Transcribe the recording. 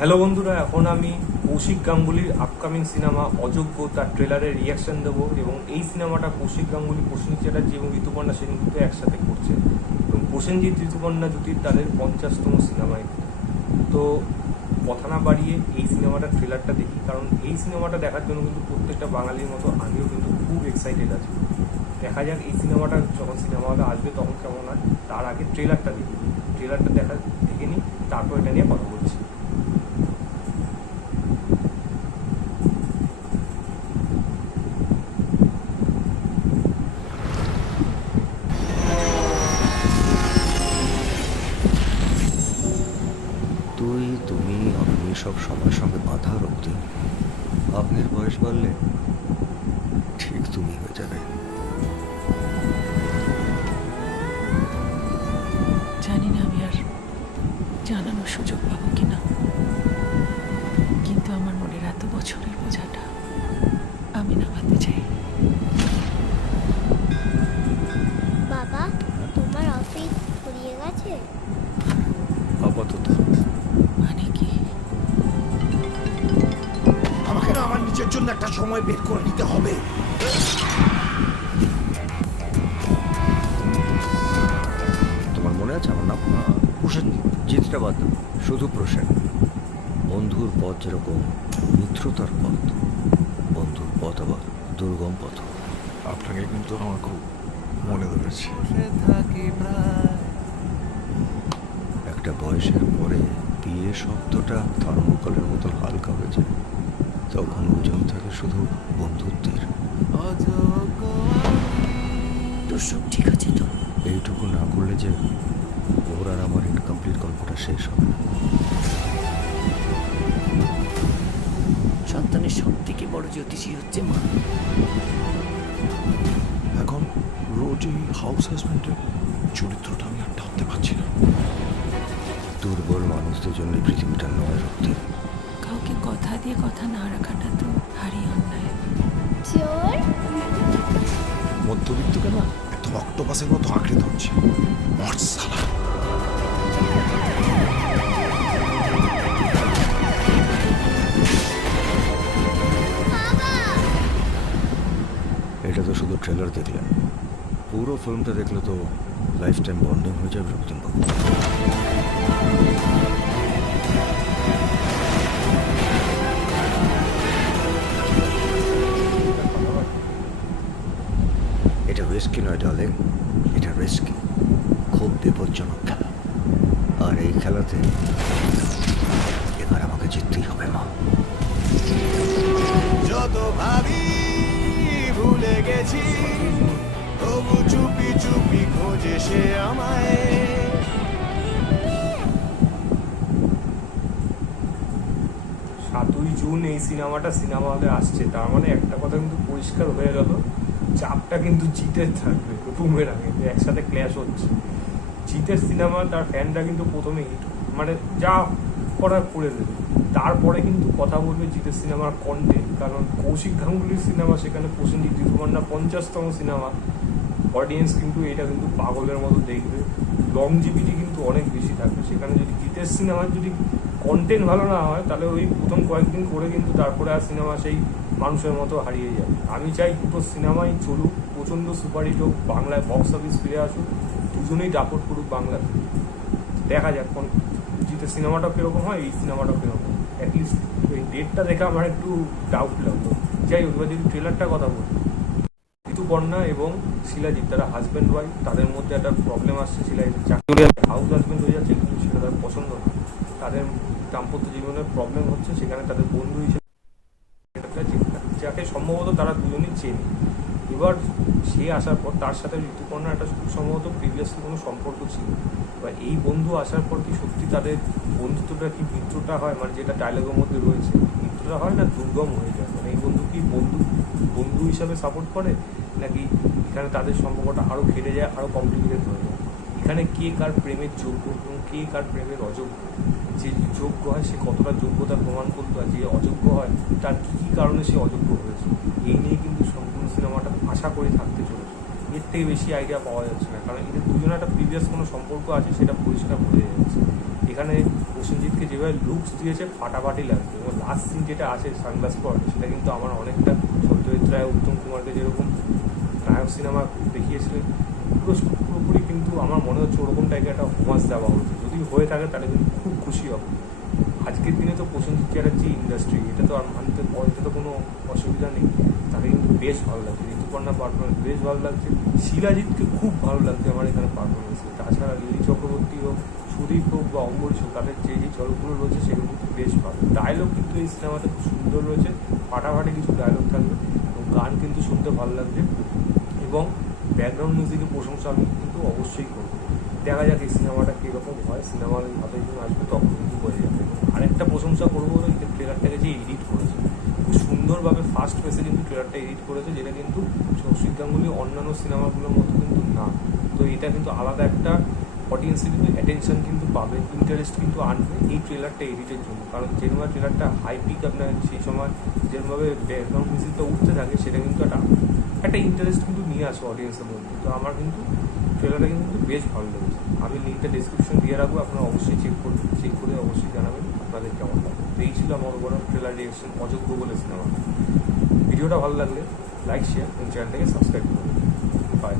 Hello বন্ধুরা, এখন আমি কৌশিক গাঙ্গুলির আপকামিং সিনেমা অযোগ্য তার ট্রেলারের রিয়াকশন দেবো। এবং এই সিনেমাটা কৌশিক গাঙ্গুলি, প্রসেনজিৎ চ্যাটার্জি এবং ঋতুপর্ণা সেন কিন্তু একসাথে করছে। এবং প্রসেনজিৎ ঋতুপর্ণা জ্যোতির তাদের 50তম সিনেমায়। তো কথা না বাড়িয়ে এই সিনেমাটার ট্রেলারটা দেখি, কারণ এই সিনেমাটা দেখার জন্য কিন্তু প্রত্যেকটা বাঙালির মতো আমিও কিন্তু খুব এক্সাইটেড আছি। দেখা যাক এই সিনেমাটা যখন সিনেমা হলে আসবে তখন কেমন হয়। তার আগে ট্রেলারটা দেখি, ট্রেলারটা দেখে নিই, তারপর এটা নিয়ে কথা বলছি। তুমি আমি সব সময়ের সঙ্গে বাঁধা অবধি আপনার বয়স বাড়লে ঠিক তুমি হয়ে যাবে। জানি না আমি আর জানানোর সুযোগ পাবো কিনা, কিন্তু আমার মনের এত বছরের বোঝাটা আমি নামাতে চাই। বাবা, তোমার অফিস ফুরিয়ে গেছে? আপাতত। মানে কি? আমাকে না আমার নিজের জন্য একটা সময় বের করে নিতে হবে। তোমার মনে আছে আমার নাম? প্রসেনজিৎ। জিতটা বাদ দাও, শুধু প্রসেন। বন্ধুর পথ যেরকম মিত্রতার পথ, বন্ধুর পথ আবার দুর্গম পথ। আপনাকে কিন্তু আমার খুব মনে ধরেছে। একটা বয়সের পরে বিয়ে শব্দটা থার্মোকলের মতন হালকা হয়ে যায়, তখন ওজন থাকে শুধু বন্ধুত্বের। তোর সব ঠিক আছে তো? এইটুকু না করলে যে ওর আর আমার ইনকমপ্লিট গল্পটা শেষ হবে না। সন্তানের সব থেকে বড় জ্যোতিষী হচ্ছে মা। এখন রোজ এই হাউস হাজব্যান্ডের চরিত্রটা আমি আর টানতে পারছি না। দুর্বল মানুষদের জন্য পৃথিবীটা নয় রক্তে। কাউকে কথা দিয়ে কথা না রাখাটা তো ভারী অন্যায়। চোর? মধ্যবিত্তকে না একদম অক্টোপাসের মতো আঁকড়ে ধরছে। মর্সালা এটা তো শুধু ট্রেলার দেখলেন, পুরো ফিল্মটা দেখলে তো লাইফ টাইম বন্ডিং হয়ে যাবে রক্তিমবাবু। এটা রিস্কি নয় ডার্লিং, এটা রিস্কি, খুব বিপজ্জনক খেলা। আর এই খেলাতে এবার আমাকে জিততেই হবে মা। যত ভাবি ভুলে গেছি, তবু চুপি চুপি খোঁজে সে আমায়। 7ই জুন এই সিনেমা হলে আসছে। তার মানে একটা কথা কিন্তু পরিষ্কার হয়ে গেল, চাপটা কিন্তু জিতের থাকবে। রুমের আগে একসাথে ক্ল্যাশ হচ্ছে। জিতের সিনেমা, তার ফ্যানরা কিন্তু প্রথমে হিট মানে যা করার করে দেবে, তারপরে কিন্তু কথা বলবে জিতের সিনেমার কন্টেন্ট। কারণ কৌশিক গাঙ্গুলির সিনেমা, সেখানে প্রসেনজিৎ ঋতুপর্ণা 50তম সিনেমা, অডিয়েন্স কিন্তু এটা কিন্তু পাগলের মতো দেখবে। লংজিভিটি কিন্তু অনেক বেশি থাকবে। সেখানে যদি জিতের সিনেমার যদি কন্টেন্ট ভালো না হয়, তাহলে ওই প্রথম কয়েকদিন করে কিন্তু তারপরে আর সিনেমা সেই মানুষের মতো হারিয়ে যাবে। আমি চাই দুটো সিনেমাই চলুক, প্রচণ্ড সুপারহিট হোক, বাংলায় বক্স অফিস ফিরে আসুক, দুজনেই দাপট করুক বাংলাতে। দেখা যাক কোন জিতের সিনেমাটাও কীরকম হয়, এই সিনেমাটাও কীরকম। অ্যাটলিস্ট এই ডেটটা দেখে আমার একটু ডাউট লাগলো। যাই হোক, এবার যদি ট্রেলারটা কথা বলি, ঋতুপর্ণা এবং শিলাজিৎ তারা হাজব্যান্ড ওয়াইফ, তাদের মধ্যে একটা প্রবলেম আসছে। শিলাজিৎ চাকরি হাউস হাজব্যান্ড হয়ে যাচ্ছে, কিন্তু সেটা তাদের পছন্দ না। তাদের দাম্পত্য জীবনের প্রবলেম হচ্ছে, সেখানে তাদের বন্ধু হিসেবে যাকে সম্ভবত তারা দুজনেই চেনে। এবার সে আসার পর তার সাথে ঋতুপর্ণার একটা খুব সম্ভবত প্রিভিয়াসলি কোনো সম্পর্ক ছিল। এবার এই বন্ধু আসার পর কি সত্যি তাদের বন্ধুত্বটা কি মিত্রটা হয়, মানে যেটা ডায়লগের মধ্যে রয়েছে, মিত্রটা হয় না দুর্গম হয়ে যায়? মানে এই বন্ধু কি বন্ধু হিসাবে সাপোর্ট করে, নাকি এখানে তাদের সম্পর্কটা আরও ঘেটে যায়, আরও কমপ্লিকেটেড হয়ে যায়? এখানে কে কার প্রেমের যোগ্য এবং কে কার প্রেমের অযোগ্য? যে যোগ্য হয় সে কতটা যোগ্যতা প্রমাণ করতো, আর যে অযোগ্য হয় তার কী কী কারণে সে অযোগ্য হয়েছে, এই নিয়ে কিন্তু সম্পূর্ণ সিনেমাটা আশা করি থাকতে চলেছে। এর থেকে বেশি আইডিয়া পাওয়া যাচ্ছে না, কারণ এদের দুজনে একটা প্রিভিয়াস কোনো সম্পর্ক আছে সেটা পরিষ্কার বোঝা যাচ্ছে। এখানে প্রসেনজিৎকে যেভাবে লুকস দিয়েছে ফাটাফাটি লাগছে, এবং লাস্ট সিন যেটা আছে সানগ্লাস পরে সেটা কিন্তু আমার অনেকটা সত্যজিৎ রায় উত্তম কুমারকে যেরকম নায়ক সিনেমা দেখিয়েছিলেন পুরোপুরি কিন্তু আমার মনে হচ্ছে ওরকম টাইপের একটা হোমাস দেওয়া হচ্ছে। যদি হয়ে থাকে তাহলে কিন্তু খুব খুশি হবে। আজকের দিনে তো প্রসেনজিৎ চ্যাটার্জি ইন্ডাস্ট্রি, এটা তো আর মানতে পড়তে তো কোনো অসুবিধা নেই, তাকে কিন্তু বেশ ভালো লাগছে। ঋতুপর্ণা পারফরমেন্স বেশ ভালো লাগছে, শিলাজিৎকে খুব ভালো লাগছে আমার এখানে পারফরমেন্সে। তাছাড়া লিলি চক্রবর্তী হোক, সুদীপ হোক বা অম্বরীশ হোক, তাদের যে যে চলগুলো রয়েছে সেগুলো কিন্তু বেশ ভালো। ডায়লগ কিন্তু এই সিনেমাতে খুব সুন্দর রয়েছে, ফাটাফাটি কিছু ডায়লগ থাকবে, এবং গান কিন্তু শুনতে ভালো লাগছে, এবং ব্যাকগ্রাউন্ড মিউজিকের প্রশংসা আমি কিন্তু অবশ্যই করবো। দেখা যাক এই সিনেমাটা কীরকম হয়, সিনেমা হাতে যখন আসবে তখন কিন্তু বোঝা যাবে। আরেকটা প্রশংসা করবো হলো এই ট্রেলারটাকে যে এডিট করেছে, খুব সুন্দরভাবে ফাস্ট পেসে কিন্তু ট্রেলারটা এডিট করেছে, যেটা কিন্তু কৌশিক গাঙ্গুলি অন্যান্য সিনেমাগুলোর মতো কিন্তু না। তো এটা কিন্তু আলাদা একটা অডিয়েন্সের কিন্তু অ্যাটেনশন কিন্তু পাবে, ইন্টারেস্ট কিন্তু আনবে এই ট্রেলারটা এডিটের জন্য। কারণ যেরকম ট্রেলারটা হাই পিক আপনার সেই সময় যেরকমভাবে ব্যাকগ্রাউন্ড মিউজিকটা উঠতে থাকে সেটা কিন্তু একটা ইন্টারেস্ট কিন্তু নিয়ে আসে অডিয়েন্সের মধ্যে। তো আমার কিন্তু ট্রেলারটা কিন্তু বেশ ভালো লেগেছে। আমি লিঙ্কটা ডিসক্রিপশন দিয়ে রাখবো, আপনারা অবশ্যই চেক করে অবশ্যই জানাবেন আপনাদের কেমন লাগে। তো এই ছিল আমার বড় ট্রেলার রিয়েকশন অযোগ্য বলে সিনেমা। ভিডিওটা ভালো লাগলে লাইক, শেয়ার এবং চ্যানেলটাকে সাবস্ক্রাইব করুন। বাই।